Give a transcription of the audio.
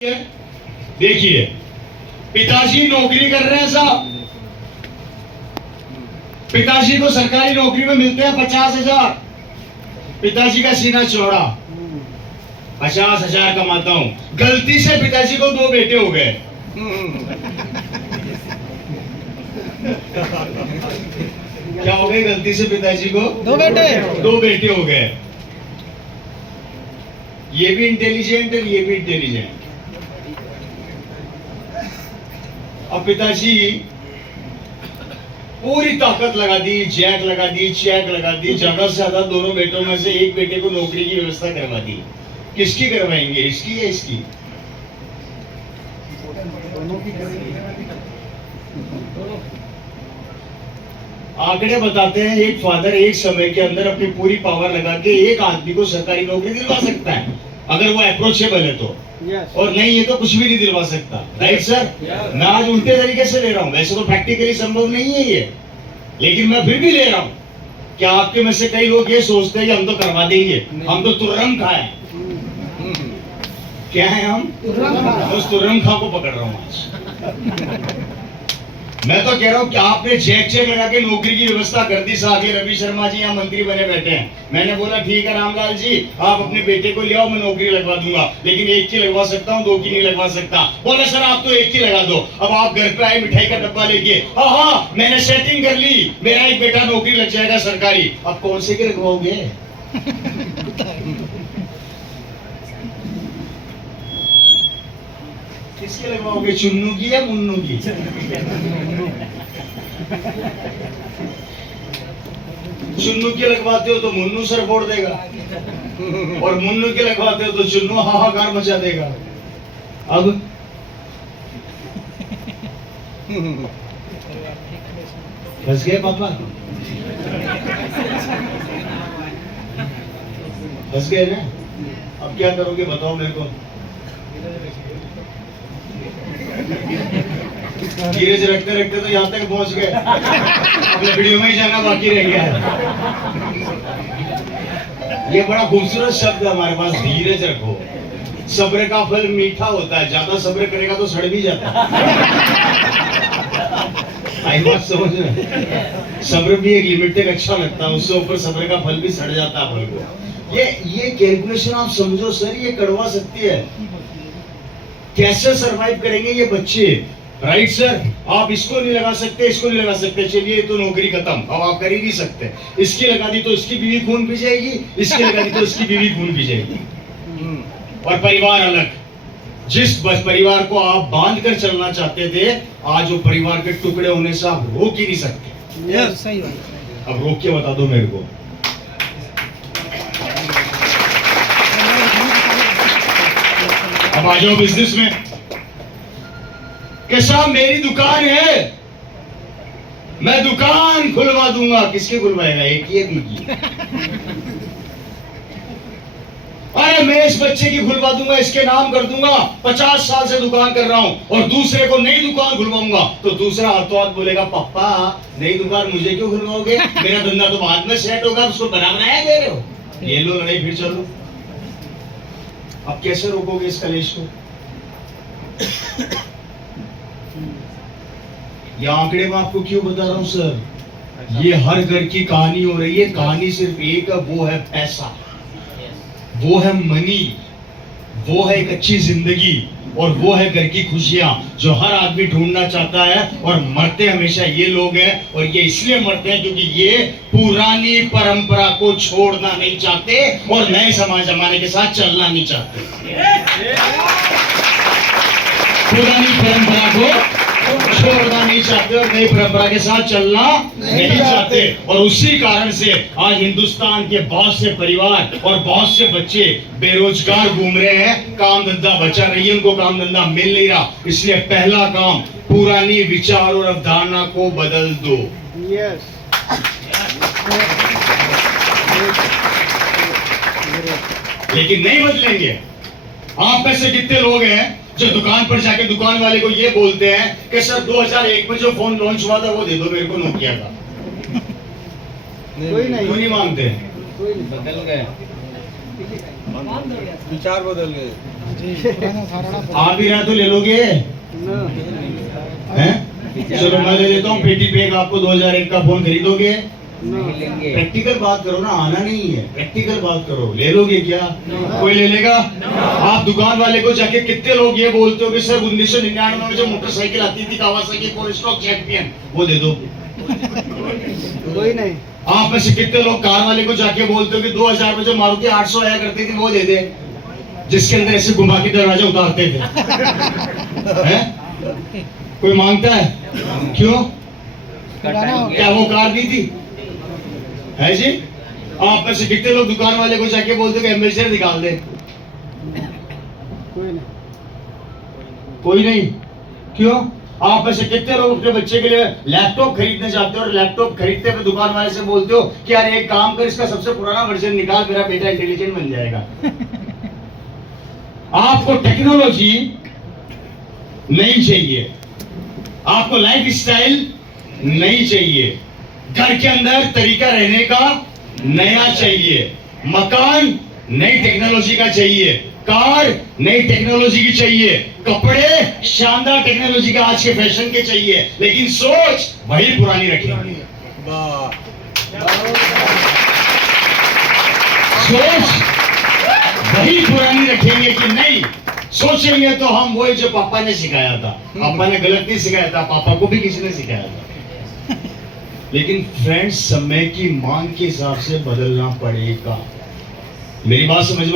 देखिए, पिताजी नौकरी कर रहे हैं साहब, पिताजी को सरकारी नौकरी में मिलते हैं 50,000। पिताजी का सीना चौड़ा, 50,000 कमाता हूं। गलती से पिताजी को 2 बेटे हो गए। क्या हो गए? गलती से पिताजी को 2 बेटे हो गए। ये भी इंटेलिजेंट है, ये भी इंटेलिजेंट। अब पिताजी पूरी ताकत लगा दी, जैक लगा दी, चेक लगा दी, ज्यादा से ज्यादा दोनों बेटों में से एक बेटे को नौकरी की व्यवस्था करवा दी। किसकी करवाएंगे, इसकी या इसकी? आंकड़े बताते हैं एक फादर एक समय के अंदर अपनी पूरी पावर लगा के एक आदमी को सरकारी नौकरी दिलवा सकता है, अगर वो अप्रोचेबल है तो। और नहीं है तो कुछ भी नहीं दिलवा सकता। Right sir? मैं आज उल्टे तरीके से ले रहा हूं, वैसे तो प्रैक्टिकली संभव नहीं है ये, लेकिन मैं फिर भी ले रहा हूं। क्या आपके में से कई लोग ये सोचते हैं कि हम तो करवा देंगे, हम तो तुर्रम खा है। क्या है हम? उस तुर्रम खा को पकड़ रहा हूं आज। मैं तो कह रहा हूं कि आपने चेक लगा के नौकरी की व्यवस्था कर दी साहब। ये रवि शर्मा जी यहाँ मंत्री बने बैठे हैं। मैंने बोला ठीक है रामलाल जी, आप अपने बेटे को ले आओ, मैं नौकरी लगवा दूंगा, लेकिन 1 की लगवा सकता हूँ, 2 की नहीं लगवा सकता। बोले सर आप तो 1 की लगा दो। अब आप घर पे आए मिठाई का डब्बा लेके, हाँ मैंने सेटिंग कर ली, मेरा एक बेटा नौकरी लग जाएगा सरकारी। अब कौन से के लगवाओगे? किसके लगवाओगे, चुन्नू की या मुन्नू की? चुन्नू के लगवाते हो तो मुन्नू सर फोड़ देगा, और मुन्नू के लगवाते हो तो चुन्नू हाहाकार मचा देगा। अब फंस गए पापा, फंस गए ना? अब क्या करोगे बताओ मेरे को। धीरज रखते रखते तो यहाँ तक पहुंच गए, अब लकड़ियों में ही जाना बाकी रह गया है। ये बड़ा खूबसूरत शब्द है हमारे पास, धीरज रखो। सब्र का फल मीठा होता है, ज्यादा सब्र करेगा तो सड़ भी जाता है। आई बात समझ में? सब्र भी एक लिमिट तक अच्छा लगता है, उससे ऊपर सब्र का फल भी सड़ जाता है फल को। ये कैलकुलेशन आप समझो सर, ये कड़वा सत्य है। कैसे सरवाइव करेंगे ये बच्चे? Right sir? आप इसको नहीं लगा सकते, इसको नहीं लगा सकते, चलिए तो नौकरी खत्म, अब आप कर ही नहीं सकते। इसकी लगा दी तो इसकी बीवी खून पी जाएगी, इसकी लगा दी तो इसकी बीवी खून पी जाएगी, और परिवार अलग। जिस परिवार को आप बांध कर चलना चाहते थे, आज वो परिवार के टुकड़े होने से आप रोक ही नहीं सकते। सही बात। अब रोक के बता दो मेरे को। अब आ जाओ बिजनेस में कि साहब मेरी दुकान है, मैं दुकान खुलवा दूंगा। किसके खुलवाएगा? एक ही की। अरे मैं इस बच्चे की खुलवा दूंगा, इसके नाम कर दूंगा, 50 साल से दुकान कर रहा हूं, और दूसरे को नई दुकान खुलवाऊंगा। तो दूसरा हाथों हाथ बोलेगा पापा नई दुकान मुझे क्यों खुलवाओगे, मेरा धंधा तो बाद में सेट होगा, उसको बनाया दे रहे हो। ये लो लड़ाई फिर चलो। अब कैसे रोकोगे इस कलेश को? ये आंकड़े में आपको क्यों बता रहा हूं सर? ये हर घर की कहानी हो रही है। कहानी सिर्फ एक है, वो है पैसा, वो है मनी, वो है एक अच्छी जिंदगी, और वो है घर की खुशियां जो हर आदमी ढूंढना चाहता है। और मरते हमेशा ये लोग हैं, और ये इसलिए मरते हैं क्योंकि ये पुरानी परंपरा को छोड़ना नहीं चाहते और नए समाज जमाने के साथ चलना नहीं चाहते। पुरानी परंपरा को छोड़ना नहीं चाहते और नई परंपरा के साथ चलना नहीं चाहते, और उसी कारण से आज हिंदुस्तान के बहुत से परिवार और बहुत से बच्चे बेरोजगार घूम रहे हैं। काम धंधा बचा नहीं है, उनको काम धंधा मिल नहीं रहा। इसलिए पहला काम, पुरानी विचार और अवधारणा को बदल दो। लेकिन नहीं बदलेंगे। आप में से कितने लोग हैं जो दुकान पर जाके दुकान वाले को ये बोलते हैं कि सर 2001 में जो फोन लॉन्च हुआ था वो दे दो मेरे को, नोकिया का। कोई नहीं मांगते, कोई नहीं, बदल गए। विचार बदल गए। आ भी रहा तो ले लोगे हैं? चलो मैं दे देता हूँ पेटी पे एक आपको 2001 का फोन खरीदोगे? प्रैक्टिकल बात करो ना, आना नहीं है, प्रैक्टिकल बात करो। ले लोगे क्या? कोई ले लेगा? आप दुकान वाले को जाके कितने लोग ये बोलते हो कि सर 1999 में जो मोटरसाइकिल आती थी कावासाकी 4 स्ट्रोक चैंपियन, वो दे दो। कोई नहीं। आप में से कितने लोग कार वाले को जाके बोलते हो कि 2000 में जो मारुति 800 आया करती थी वो दे दे, जिसके अंदर ऐसे घुमा के दरवाजा उतारते थे? हैं? कोई मांगता है? क्यों? क्या वो कार दी थी? है जी? आप में से कितने लोग दुकान वाले को जाके बोलते हो कि एम्बेसडर निकाल दे? कोई नहीं। कोई नहीं। क्यों? आप में से कितने लोग अपने बच्चे के लिए लैपटॉप खरीदने जाते हो और लैपटॉप खरीदते हुए दुकान वाले से बोलते हो कि यार एक काम कर, इसका सबसे पुराना वर्जन निकाल, मेरा बेटा इंटेलिजेंट बन जाएगा। आपको टेक्नोलॉजी नहीं चाहिए, आपको लाइफ स्टाइल नहीं चाहिए, घर के अंदर तरीका रहने का नया चाहिए, मकान नई टेक्नोलॉजी का चाहिए, कार नई टेक्नोलॉजी की चाहिए, कपड़े शानदार टेक्नोलॉजी का आज के फैशन के चाहिए, लेकिन सोच वही पुरानी रखेंगे। सोच वही पुरानी रखेंगे कि नहीं, सोचेंगे तो हम वही जो पापा ने सिखाया था। पापा ने गलत नहीं सिखाया था, पापा को भी किसी ने सिखाया था। लेकिन फ्रेंड्स, समय की मांग के हिसाब से बदलना पड़ेगा। मेरी बात समझ में